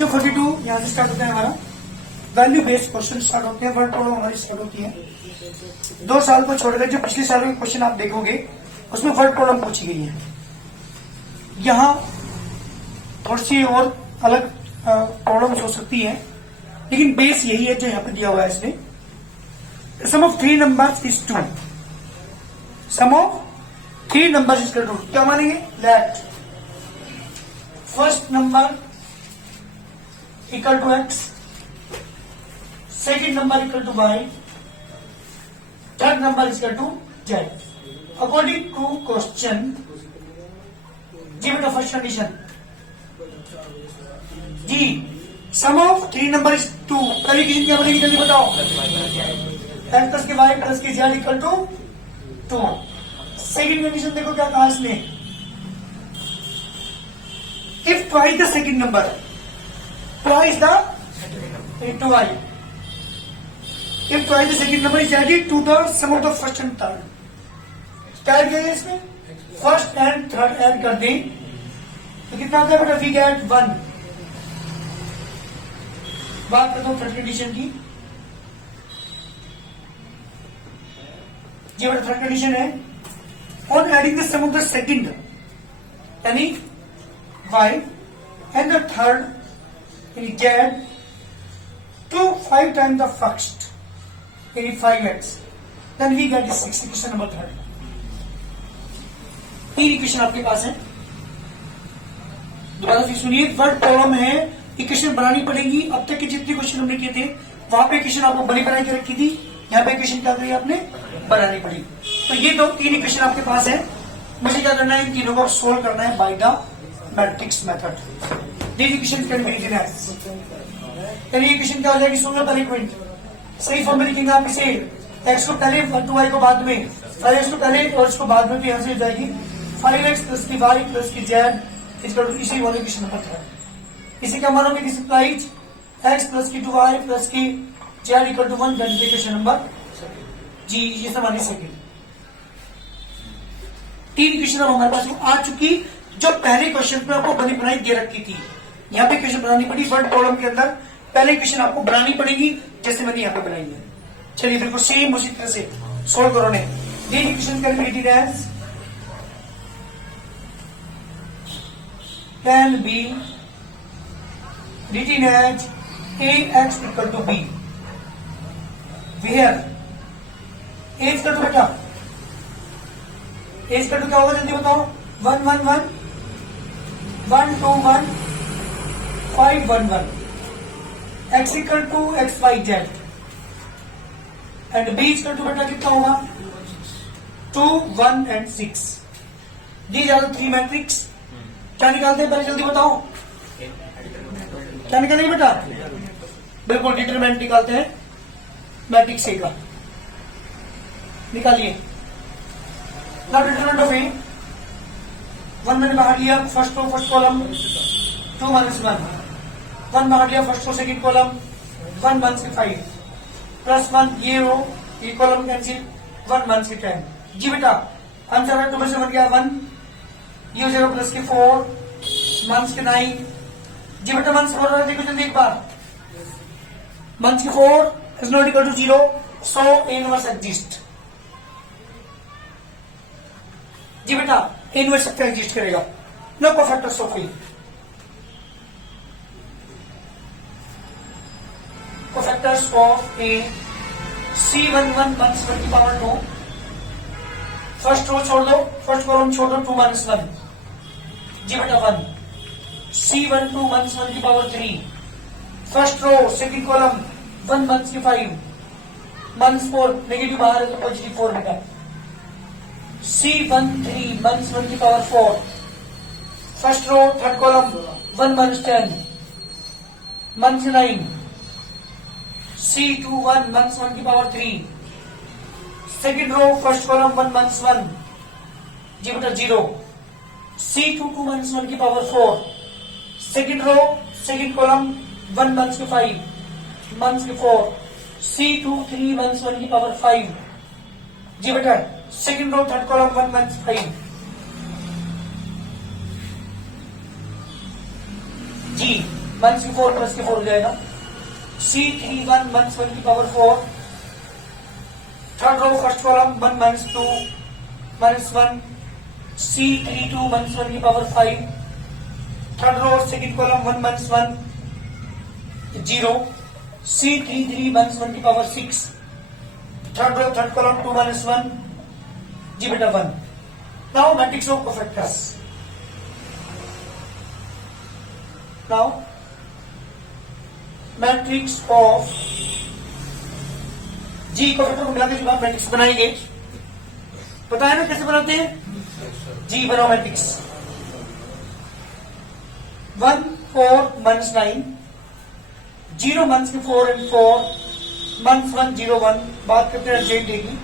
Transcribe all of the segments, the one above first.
जो 42 यहाँ से स्टार्ट होता है हमारा वैल्यू बेस्ड क्वेश्चन स्टार्ट होते हैं। वर्ड प्रॉब्लम हमारी स्टार्ट होती है 2 साल को छोड़कर। जो पिछले सालों के क्वेश्चन आप देखोगे उसमें वर्ड प्रॉब्लम पूछी गई है। यहाँ थोड़ी सी और अलग प्रॉब्लम्स हो सकती है, लेकिन बेस यही है जो यहाँ पे दिया हुआ है इसमें। Sum of 3 numbers is 2। Sum of 3 numbers is 2। क्या मानेंगे? That first number equal to x, second number equal to y, third number is equal to z. According to question, give it a first condition. जी, sum of 3 number is 2. पहली condition क्या बनेगी जल्दी बताओ? x plus के y plus के z equal to 2. Second condition देखो क्या कहा इसने? If twice the second number twice the into I. If twice the second number is added to the sum of the first and third. क्या add किया इसमें? First and third add कर दें तो कितना आता है बेटा? We get 1। बात करता हूं थर्ड कंडीशन की। ये बेटा थर्ड कंडीशन है। On adding the sum of the second यानी y and the third we get 5 times the first, 5x, then we get this 6 equation number 3rd. 3 equation आपके पास है। दोबारा से सुनिए, वर्ड प्रॉब्लम है, इक्वेशन बनानी पड़ेगी। अब तक के जितने क्वेश्चन हमने किए थे वहां पे इक्वेशन आपको बनी बना के रखी थी, यहाँ पे इक्वेशन क्या करी आपने? बनानी पड़ी। तो ये 3 इक्वेशन आपके पास है। मुझे क्या करना है? इन तीनों को सोल्व करना है bye the matrix method. These equations can be written as, यानी इक्वेशन क्या हो जाएगी? सुन लो पहले पॉइंट, सही फॉर्म में लिखेंगे आप इसे। x को पहले 2y को बाद में, 5x को पहले और इसको बाद में, तो यहाँ से हो जाएगी 5x प्लस की y प्लस की z इज टू इसी वाले इक्वेशन नंबर 3। इसे क्या मानोगे? दिस इम्प्लाइज x प्लस की 2y प्लस की z equal to 1, that is equation number जी। ये हमारी सेकंड 3 इक्वेशन अब हमारे पास आ चुकी, जो पहले क्वेश्चन पे आपको बनी बनाई दे रखी थी। यहाँ पे इक्वेशन बनानी पड़ी। वर्ड प्रॉब्लम के अंदर पहले इक्वेशन आपको बनानी पड़ेगी जैसे मैंने यहाँ पे बनाई है। चलिए बिल्कुल सेम उसी तरह से सोल्व करो ने। ये equation can be written as, can be written as ax equal to b, where a equal to बेटा, a इक्वल टू क्या होगा जल्दी बताओ? 1 1 1 1 2 1 5 1 1, x equal to x y z and b equal to बेटा कितना होगा? 2 1 and 6। These are the 3 matrix. क्या निकालते हैं पहले जल्दी बताओ? क्या निकालेंगे बेटा? बिल्कुल डिटरमिनेंट निकालते हैं मैट्रिक्स ए का। निकालिए। नाउ डिटरमिनेंट ऑफ ए, 1 मैंने बाहर लिया, first row first column 2 minus 1 बाहर लिया, first row second column 1 minus 5 plus 1, ये रो ये कॉलम कैंसिल, 1 माइनस 10। जी बेटा आंसर है 2 में से 1 गया 1, ये हो जाएगा प्लस के 4 माइनस के 9। जी बेटा माइनस 4 देखो जल्दी एक बार, माइनस के 4 is not equal to 0, so A inverse exist. जी बेटा इनवर्स एग्जिस्ट करेगा, now cofactors of A. Cofactors of A, C11 minus 1 की पावर 2, फर्स्ट रो छोड़ दो, फर्स्ट कॉलम छोड़ दो, 2 माइनस 1। जी बेटा 1, C12 माइनस 1 की power 3, first row second column 1 minus की 5 माइनस 4, नेगेटिव बाहर है तो पॉजिटिव 4 बेटा। C13 माइनस 1 की power 4, first row third column 1 minus 10 minus 9, C21 minus 1 की power 3, second row first column 1 minus 1, जी बेटा 0, C22 माइनस 1 की power 4, second row second column 1 minus 5 minus 4, C23 minus 1 की पावर 5, जी बेटा second row third column 1 minus 5। जी minus की 4 plus के 4 हो जाएगा। C31 माइनस 1 की power 4, third row first column 1 minus 2 minus 1, C32 minus 1 की power 5, third row second column 1 minus 1 0, C33 minus 1 की power 6, third row third column 2 minus 1 जी बेटा 1। Now matrix of cofactors. Now matrix of जी cofactor को मिलाकर जब आप matrix बनाएंगे, पता है ना कैसे बनाते हैं? जी बनाओ मैट्रिक्स 1 4 माइनस 9, 0 माइनस के 4 एंड 4 माइनस 1 0 1। बात करते हैं एडजॉइंट ए की।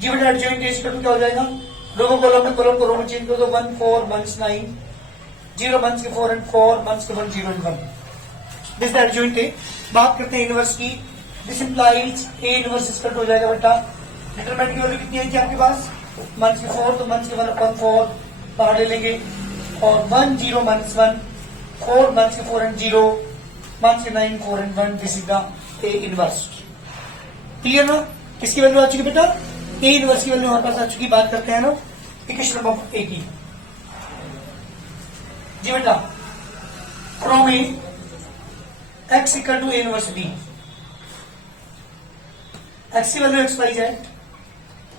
जी बेटा एडजॉइंट ए क्या हो जाएगा? दो कॉलम में कॉलम को रो में चेंज कर दो। 1 4 माइनस 9, 0 माइनस के 4 एंड 4 माइनस के 1 0 एंड 1। This adjoint A. बात करते हैं इनवर्स की। दिस इंप्लाइज ए इनवर्स इसका हो जाएगा बेटा। डिटरमिनेंट की वैल्यू कितनी है कि आपके पास? माइनस के 4, तो माइनस के 1 अपन 4 बाहर ले लेंगे और 1 0 माइनस 1 4 माइनस के 4 एंड 0 माइनस के 9 4 and 1। This is the A inverse. Clear ना? किसकी वैल्यू आ चुकी बेटा? ए इनवर्स की वैल्यू हमारे पास आ चुकी। बात करते हैं ना इक्वेशन नंबर ए की। जी बेटा from A X equal to A inverse B. X की value x Y z,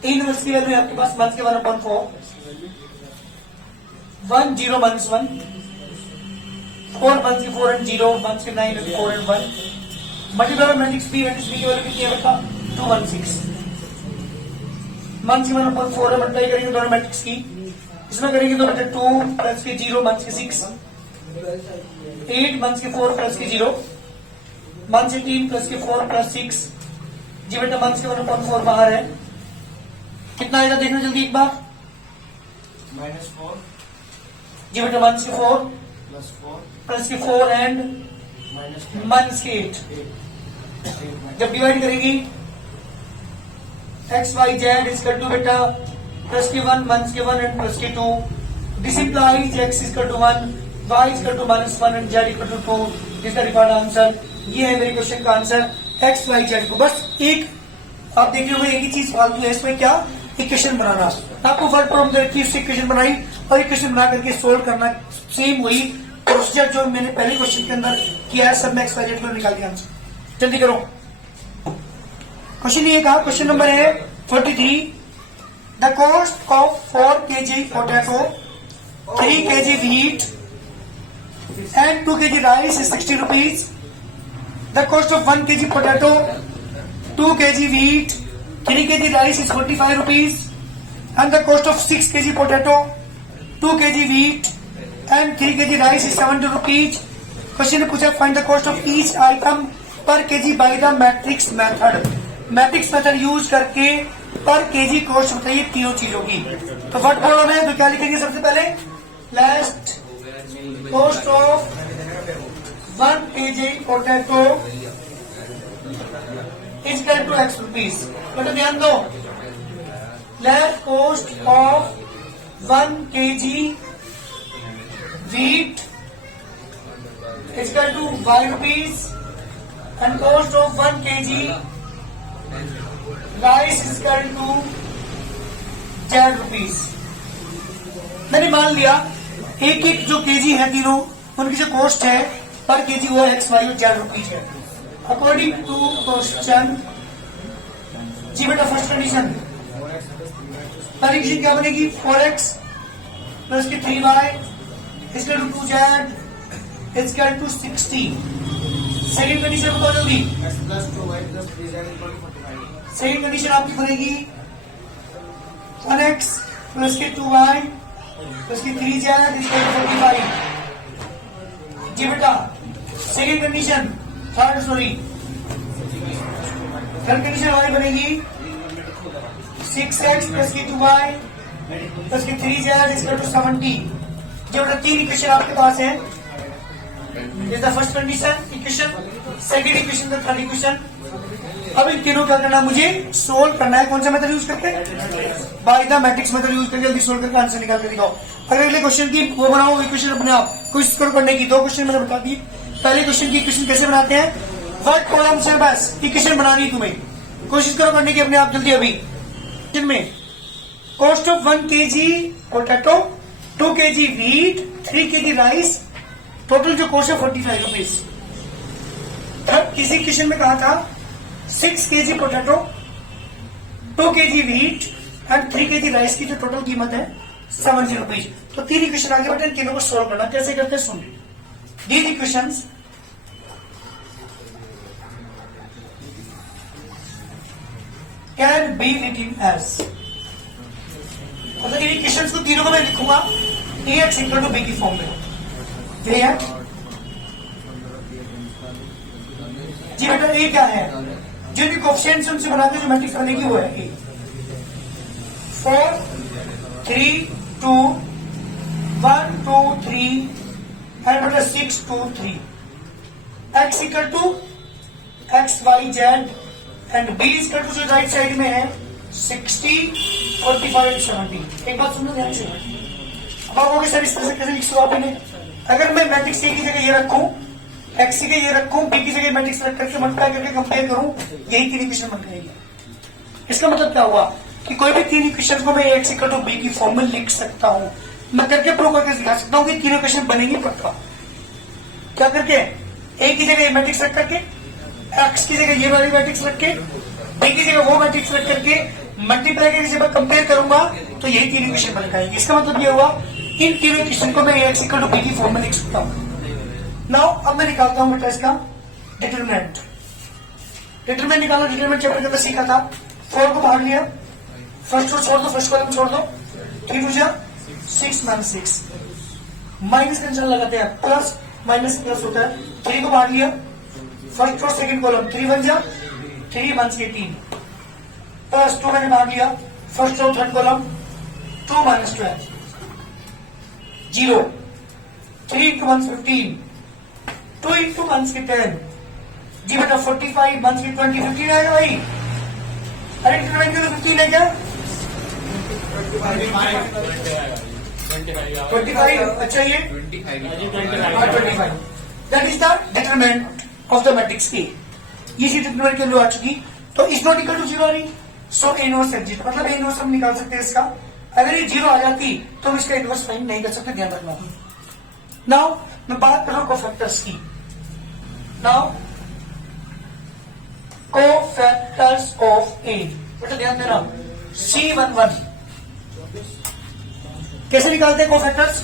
A inverse की वैल्यू आपके पास माइनस के 1 अपॉन 4, 1 0 माइनस 1 4 माइनस के 4 एंड 0 माइनस के 9 and 4 and 1। Multiply matrix B matrix B की वैल्यू कितनी है बेटा? 2 1 6। माइनस के 1 अपॉन 4 है, मल्टीप्लाई करेंगे दोनों मैट्रिक्स की। इसमें करेंगे तो बेटा 2 प्लस के 0 माइनस के 6, 8 माइनस के 4 प्लस के 0 माइनस के 3 प्लस के 4 प्लस 6। जी बेटा माइनस के 1 अपॉन 4 बाहर है, कितना आएगा देखना जल्दी एक बार। -4 जी बेटा माइनस के 4 +4 प्लस के 4 एंड माइनस के 8। जब डिवाइड करेगी X Y Z equal to बेटा प्लस के 1 माइनस के 1 एंड प्लस के 2। This implies X equal to 1 Y equal to -1 and Z equal to 2। इसका रिक्वायर्ड आंसर ये है मेरे क्वेश्चन का आंसर एक्स वाई जेड को। बस एक आप देख रहे हो एक ही चीज फालतू है इसमें, क्या? इक्वेशन बनाना। आपको वर्ड प्रॉब्लम दे रखी है, उससे इक्वेशन बनाई और इक्वेशन बना करके सोल्व करना। सेम वही प्रोसीजर जो मैंने पहले क्वेश्चन के अंदर किया है, सब में एक्स वाई जेड को निकाल दिया आंसर। जल्दी करो। क्वेश्चन ये कहा, क्वेश्चन नंबर है 43। The cost of 4 kg potato, 3 kg wheat and 2 kg rice is 60 rupees. The cost of 1 kg potato, 2 kg wheat, 3 kg rice is 45 rupees. And the cost of 6 kg potato, 2 kg wheat and 3 kg rice is 70 rupees. Question ने पूछा find the cost of each item per KG by the matrix method. Matrix method use करके per KG cost बताइए तीनों चीजों की। तो what problem है तो क्या लिखेंगे सबसे पहले? Last cost of 1 kg potato is equal to x rupees. बेटा ध्यान दो, let cost of 1 kg wheat is equal to y rupees and cost of 1 kg rice is equal to z rupees। मैंने मान लिया एक एक जो केजी है तीनों उनकी जो कॉस्ट है पर केजी वो एक्स वाई और जेड रुपीज है। अकॉर्डिंग टू क्वेश्चन जी बेटा फर्स्ट कंडीशन पहली कंडीशन क्या बनेगी? 4x प्लस के 3y equal to 2z equal to 60। Second condition बताओ जल्दी। x+2y + 3z = 45। सेकंड कंडीशन आपकी बनेगी 1x प्लस के 2y प्लस के 3z इजकल टू 45। जी बेटा सेकंड कंडीशन थर्ड कंडीशन हमारी बनेगी 6x प्लस की 2y प्लस की 3z इजकल टू 70। जो बेटा तीन इक्वेशन आपके पास है। Is the first condition equation, second equation, the third equation. अब इन तीनों क्या करना है, मुझे सोल्व करना है। कौन सा मेथड यूज करके? Bye the matrix method use करके जल्दी सोल्व करके आंसर निकाल के दिखाओ। अगर अगले क्वेश्चन की वो बनाओ इक्वेशन अपने आप, कोशिश करो करने की। 2 क्वेश्चन मैंने बता दिए। पहले क्वेश्चन की इक्वेशन कैसे बनाते हैं, वर्ड कॉलम से बस इक्वेशन बनानी है तुम्हें, कोशिश करो करने की अपने आप जल्दी। अभी जिनमें cost of 1 kg potato, 2 kg wheat, 3 kg rice, total जो कॉस्ट है 45 रुपीज। किसी क्वेश्चन में कहा था 6 kg potato, 2 kg wheat and 3 kg rice की जो टोटल कीमत है 70 रुपीज। तो 3 इक्वेशन आगे बढ़े, इन तीनों को सोल्व करना। कैसे करते हैं सुन। These equations can be written as, मतलब इन इक्वेशंस को तीनों को मैं लिखूंगा ax इक्वल टू b की फॉर्म में। ये है जी बेटा, ए क्या है, जो भी कोएफिशिएंट्स उनसे बनाते हैं जो मैट्रिक्स बनेगी वो है ए। 4 3 2 1 2 3 एंड बेटा 6 2 3। x equal to X Y Z and b equal to जो राइट साइड में है 60 45 70। एक बात सुनो ध्यान से, अब आप सर इस तरह से कैसे लिख सकते हो आप इन्हें। अगर मैं मैट्रिक्स ए की जगह ये रखूं, एक्स की जगह ये रखूं, बी की जगह मैट्रिक्स रख करके मल्टीप्लाई करके कंपेयर करूं, यही 3 इक्वेशन बन जाएगी। इसका मतलब क्या हुआ कि कोई भी 3 इक्वेशन को मैं एक्स इक्वल टू बी की फॉर्म में लिख सकता हूं। मैं करके प्रूव करके दिखा सकता हूं कि 3 इक्वेशन बनेंगी पक्का। क्या करके, ए की जगह ये मैट्रिक्स रख करके, एक्स की जगह ये वाली मैट्रिक्स रख के, बी की जगह वो मैट्रिक्स रख करके मल्टीप्लाई करके जब मैं कंपेयर करूंगा तो यही 3 इक्वेशन बन जाएगी। इसका मतलब ये हुआ इन 3 इक्वेशन को मैं एक्स इक्वल टू बी की फॉर्म में लिख सकता हूं। नाउ अब मैं निकालता हूं बेटा इसका डिटरमिनेंट। डिटरमिनेंट निकालना, डिटरमिनेंट चैप्टर के अंदर सीखा था। 4 को बाहर लिया, फर्स्ट रो छोड़ दो, फर्स्ट कॉलम छोड़ दो, 3 टू 6 माइनस 6, माइनस का निशान लगाते हैं, प्लस माइनस प्लस होता है। 3 को बाहर लिया, फर्स्ट रो सेकंड कॉलम, 3 1 जा 3 1 से 3, प्लस 2 मैंने बाहर लिया, first row third column 2 minus 12 0, 3 into 1 15, 2 into 1 के 10 जी बेटा 45 1 की 20 15 आएगा भाई। अरे इंटरवेंट के तो 15 है क्या, 25। अच्छा ये 25, that is the determinant of the matrix A. इसी डिटरमिनेंट के लिए आ चुकी, तो इज नॉट इक्वल टू 0 आ रही, सो ए इनवर्स एग्जिस्ट, मतलब ए इनवर्स हम निकाल सकते हैं इसका। अगर ये 0 आ जाती तो हम इसका इनवर्स फाइंड नहीं कर सकते, ध्यान रखना। नाउ मैं बात कर रहा हूं कोफैक्टर्स की। नाउ कोफैक्टर्स ऑफ ए, बेटा ध्यान देना, C11 कैसे निकालते हैं कोफैक्टर्स,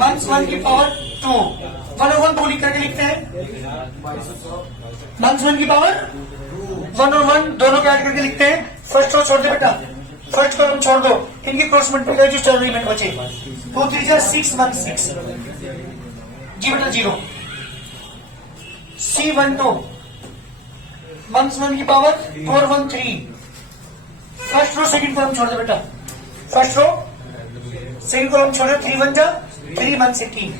1 की पावर 2, 1 और 1 को लिख करके लिखते हैं, 1 की पावर 1 और 1 दोनों को ऐड करके लिखते हैं। फर्स्ट रो छोड़ दे बेटा, फर्स्ट कॉलम छोड़ दो, इनकी क्रॉस मल्टीप्लाई जो चल रही है बचे 2 3 जा 6 1 6 जी बेटा 0। C12 1 की power 4 1 3, first row second column छोड़ दे बेटा, फर्स्ट रो सेकंड कॉलम छोड़ दे, 3 1 जा 3 1 से 3,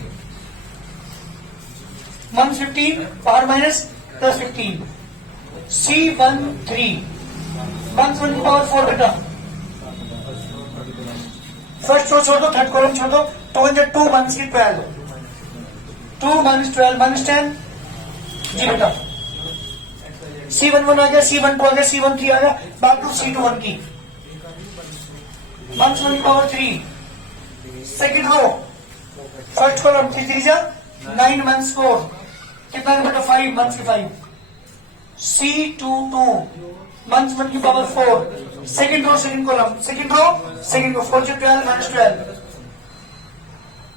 1 15 पावर माइनस प्लस 15, C13 1 की पावर 4 बेटा, फर्स्ट रो छोड़ दो थर्ड कॉलम छोड़ दो, 2 1 जा 2 1 की 12, 2 माइनस 12 माइनस 10 जी बेटा। C11 आ गया, C12 आ गया, C13 आ गया, बात टू C21 की, 1 की power 3, second row first column 3 3 जा 9 1 4, कितना है बेटा 5 1 की 5, C22 1 की power 4, second row second column, second row second को 4 से 12 माइनस 12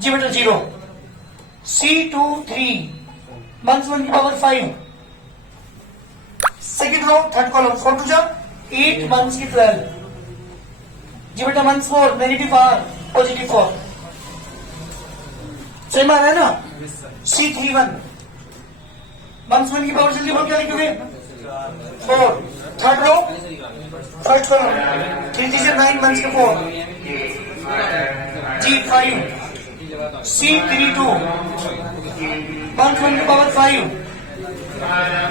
जी बेटा 0, C23 1 की power 5, second row third column 4 two जा 8 1 की 12 जी बेटा 1 4 नेगेटिव 4 पॉजिटिव 4, सेम आ रहा है ना। C31 1 की पावर जल्दी बोल, क्या लिखोगे 4, थर्ड रो फर्स्ट कॉलम 3 3 से 9 1 के 4 जी 5, C32 1 की power 5,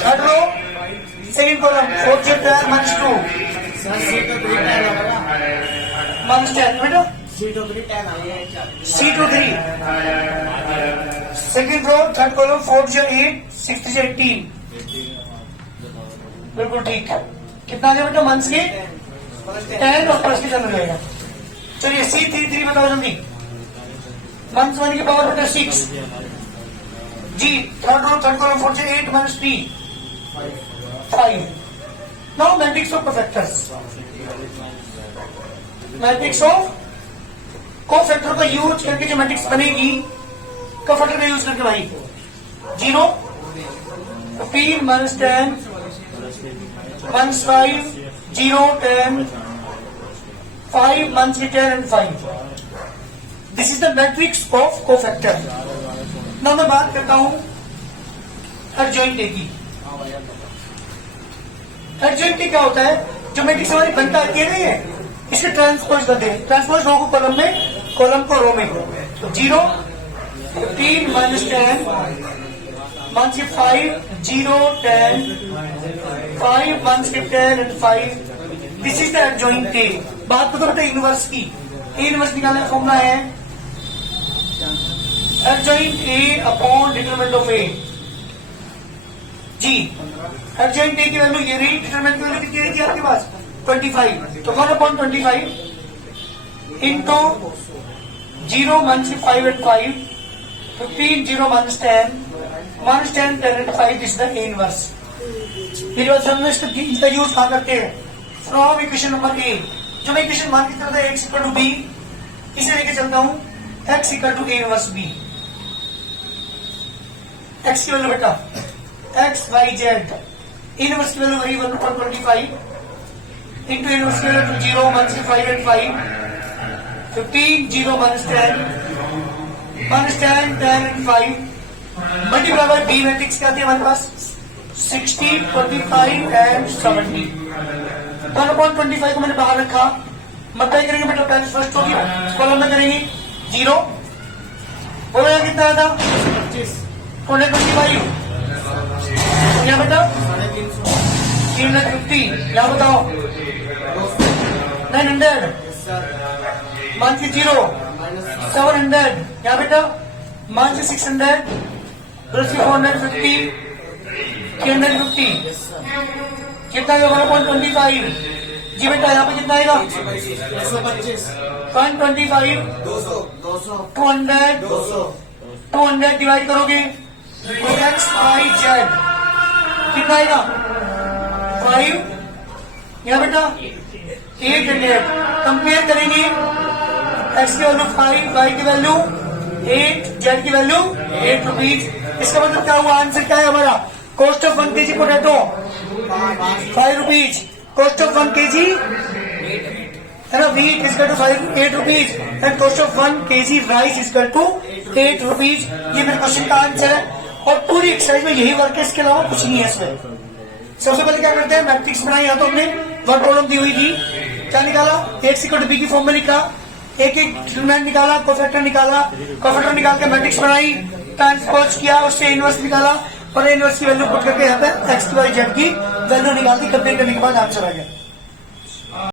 third row second column 4 j 10 minus 2 sir C to 3 10 होगा ना minus 10 बेटा C to 3 10 आएगा C to 3 second row third column 4 j 8 6 j 18 बिल्कुल ठीक है। कितना आ गया बेटा मंथ्स के 10 और प्लस के 10 हो जाएगा। चलिए C33 बताओ जल्दी। मंथ्स 1 की पावर बेटा 6 जी third row third column 4 j 8 minus 3 5 now matrix of cofactors matrix of cofactor का यूज करके जो मैट्रिक्स बनेगी कोफैक्टर का यूज करके भाई 0 15 minus 10 minus 5 0 10 5 minus 10 and 5 this is the matrix of cofactor. ना मैं बात करता हूं एडजॉइंट ए की। एडजॉइंट ए क्या होता है? जो मैट्रिक्स हमारी बनता अकेले है इसे ट्रांसपोज करते हैं। ट्रांसपोज रो को कॉलम में कॉलम को रो में 0 15 minus 10 minus 5 0 10 5 minus 10 and 5 this is the adjoint A. बात तो बेटा इनवर्स की। इनवर्स निकालने का फॉर्मूला है adjoint A upon determinant of A जी। एडजॉइंट ए की वैल्यू ये रही, डिटरमिनेंट की वैल्यू कितनी रही थी आपके पास 25 तो 1/25 into 0 minus 5 and 5 15 0 minus 10 minus 10 10 and 5 this the A inverse. मेरे पास हमने इसका यूज कहा करते हैं फ्रॉम इक्वेशन नंबर ए। जो मैं इक्वेशन मान के चलता है x इक्वल टू बी इसे लेके चलता हूं x equal to A inverse B. x की वैल्यू बेटा x y z इनवर्स की वैल्यू वही 1/25 इंटू इनवर्स की value 0 minus 5 and 5 15 0 minus 10 minus 10 10 and 5 multiply by B matrix क्या आती है हमारे पास 60 25 and 70। 1/25 को मैंने बाहर रखा, मल्टीप्लाई करेंगे बेटा पहले फर्स्ट होगी कॉलम में करेंगे 0 बोलेगा कितना आया था 25 यहाँ बेटा 350 यहाँ बताओ 900 मान के 0 700 यहाँ बेटा मान से 600 प्लस 450 350 कितना आएगा 1/25 जी बेटा यहाँ पे कितना आएगा 125 200 डिवाइड करोगे x y z कितना आएगा 5 यहाँ बेटा 800 कंपेयर करेंगे x की वैल्यू 5 y की वैल्यू 8 z की वैल्यू 8 रुपीज। इसका मतलब क्या हुआ? आंसर क्या है हमारा? Cost of 1 kg potato 5 rupees, cost of 1 kg है ना wheat equal to 8 rupees and cost of 1 kg rice equal to 8 rupees. ये मेरे क्वेश्चन का आंसर है और पूरी एक्सरसाइज में यही वर्क है, इसके अलावा कुछ नहीं है इसमें। सबसे पहले क्या करते हैं मैट्रिक्स बनाई, या तो हमने वर्क प्रॉब्लम दी हुई थी, क्या निकाला x इक्वल टू बी की फॉर्म में लिखा, एक डिटरमिनेंट निकाला, कोफैक्टर निकाल के मैट्रिक्स बनाई, ट्रांसपोज किया, उससे इनवर्स निकाला और इनवर्स की वैल्यू पुट करके यहाँ पे x की y z की वैल्यू निकाल दी, कंपेयर करने के बाद आंसर आ गया।